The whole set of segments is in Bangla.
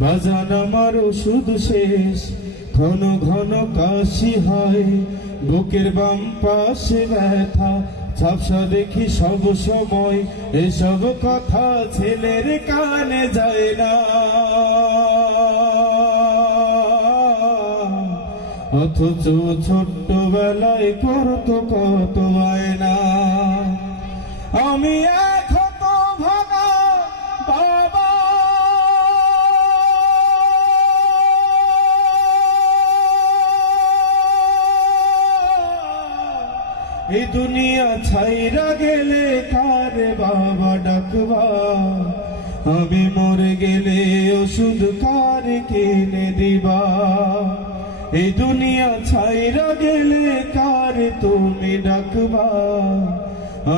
বাজান আমার ওষুধ শেষ, ঘন ঘন কাশি হয়, বুকের বাম পাশে ব্যথা, ঝাপসা দেখি সব সময়, এসব কথা ছেলের কানে যায় না। অথচ ছোট্টবেলায় করতো কত বায়না। আমি এখত ভাঙা বাবা, এই দুনিয়া ছাইরা গেলে কার বাবা ডাকবা, আমি মরে গেলে ওষুধ কার কিনে দিবা, এই দুনিয়া ছাইরা গেলে কার তুমি ডাকবা,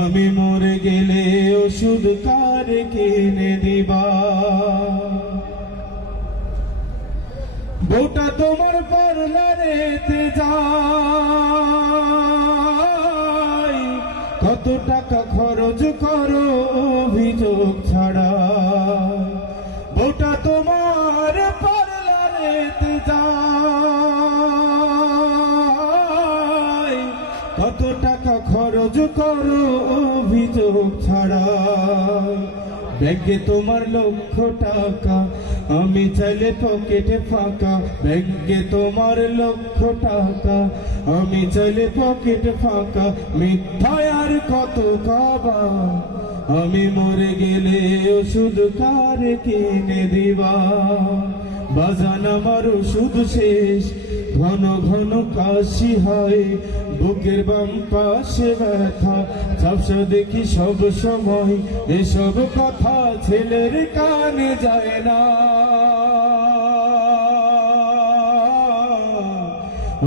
আমি মরে গেলে ওষুধ কার কিনে দিবা। বউটা তোমার পার্লারেতে যায়, কত টাকা খরচ করো অভিযোগ ছাড়া, বউটা তোমার পার্লারেতে যায়, কত টাকা খরচ করো অভিযোগ ছাড়া। ব্যাগে তোমার লক্ষ টাকা, আমি চাইলে পকেটে ফাঁকা, ব্যাগে তোমার লক্ষ টাকা, আমি চাইলে পকেটে ফাঁকা, মিথ্যায় আর কত খাবা, আমি মরে গেলে ওষুধ কার কিনে দিবা। বাজান আমার ওষুধ শেষ, ঘন ঘন কাশি হয়, বুকের বাম পাশে ব্যথা, ঝাপসা দেখি সব সময়, এসব কথা ছেলের কানে যায় না।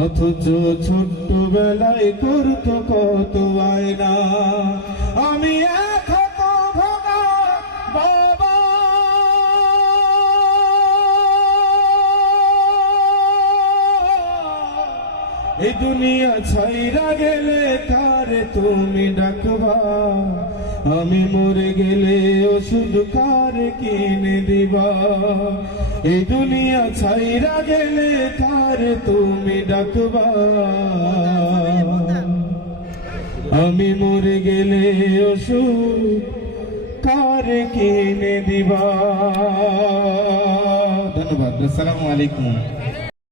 অথচ ছোট্টবেলায় করতো কত বায়না। আমি এখত ভাঙা বাবা, এই দুনিয়া ছাইরা গেলে কার তুমি ডাকবা, আমি মরে গেলে ওষুধ কার কিনে দিবা, এই দুনিয়া ছাইরা গেলে কার তুমি ডাকবা, আমি মরে গেলে ওষুধ কার কিনে দিবা। ধন্যবাদ। আসসালামু আলাইকুম।